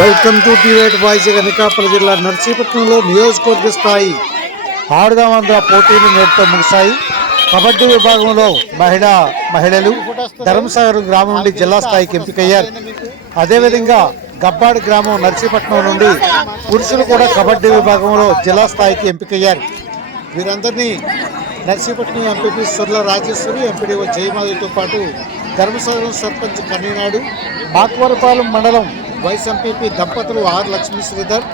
Welcome to టీవేట్ బాయ్స్ అనకాపల్లి జిల్లా నర్సీపట్నంలో నియోజకవర్గ స్థాయి ఆడుదామంధ్ర పోటీలు నేటితో ముగిశాయి. కబడ్డీ విభాగంలో మహిళా మహిళలు ధర్మసాగర్ గ్రామం నుండి జిల్లా స్థాయికి ఎంపికయ్యారు. అదేవిధంగా గబ్బాడి గ్రామం నర్సీపట్నం నుండి పురుషులు కూడా కబడ్డీ విభాగంలో జిల్లా స్థాయికి ఎంపికయ్యారు. వీరందరినీ నర్సీపట్నం ఎంపీపీ సుర్ల రాజేశ్వరి ఎంపీడీఓ జయమాధవితో పాటు ధర్మసాగరం సర్పంచ్ కన్నీనాడు బాక్వరపాలెం మండలం వైస్ ఎంపీపీ దంపతులు ఆర్ లక్ష్మీ శ్రీధర్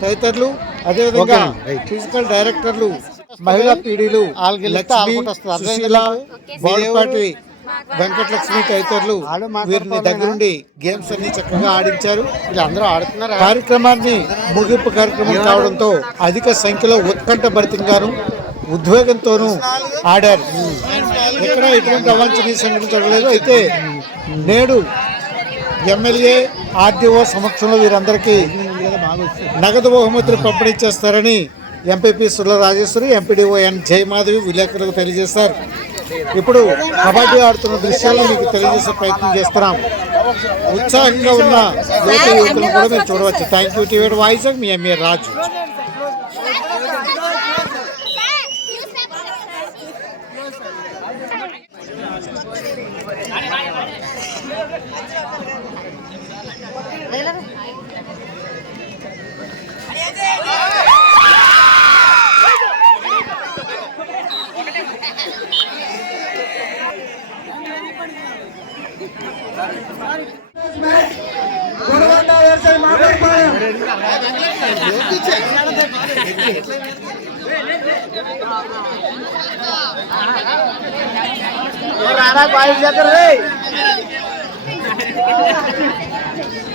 తదితరులు అదేవిధంగా ఫిజికల్ డైరెక్టర్లు మహిళా పీడీలు బోడపాటి వెంకటలక్ష్మి తదితరులు వీరిని దగ్గరుండి గేమ్స్ అన్ని చక్కగా ఆడించారు. వీళ్ళందరూ ఆడుతున్నారు. కార్యక్రమాన్ని ముగింపు కార్యక్రమం కావడంతో అధిక సంఖ్యలో ఉత్కంఠ భరితంగాను ఉద్వేగంతోనూ ఆడారు. ఎక్కడ ఎటువంటి అవాంఛనీయ సంఘటన జరగలేదు. అయితే నేడు ఎమ్మెల్యే ఆర్డీఓ సమక్షంలో వీరందరికీ నగదు బహుమతులు పంపిణీ చేస్తారని MPP Surla Rajeswari MPDO N Jayamadhavi విలేకరులకు తెలియజేశారు. ఇప్పుడు కబడ్డీ ఆడుతున్న దృశ్యాలను మీకు తెలియజేసే ప్రయత్నం చేస్తున్నాం. ఉత్సాహంగా ఉన్న యువత యువకులను కూడా మీరు చూడవచ్చు. థ్యాంక్ యూ టీవీ వాయిస్ మీ ఎంఏ రాజు राणा पाहिजे तर रे।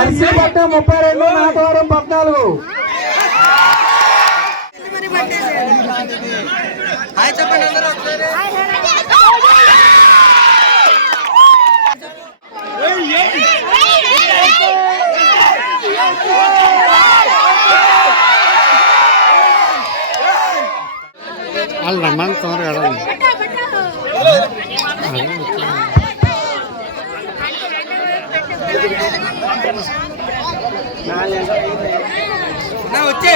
నర్సీపట్నం ముప్పై రెండు నాటవరం పద్నాలుగు. వాళ్ళు రమ్మని తొందరగా అడగండి. వచ్చే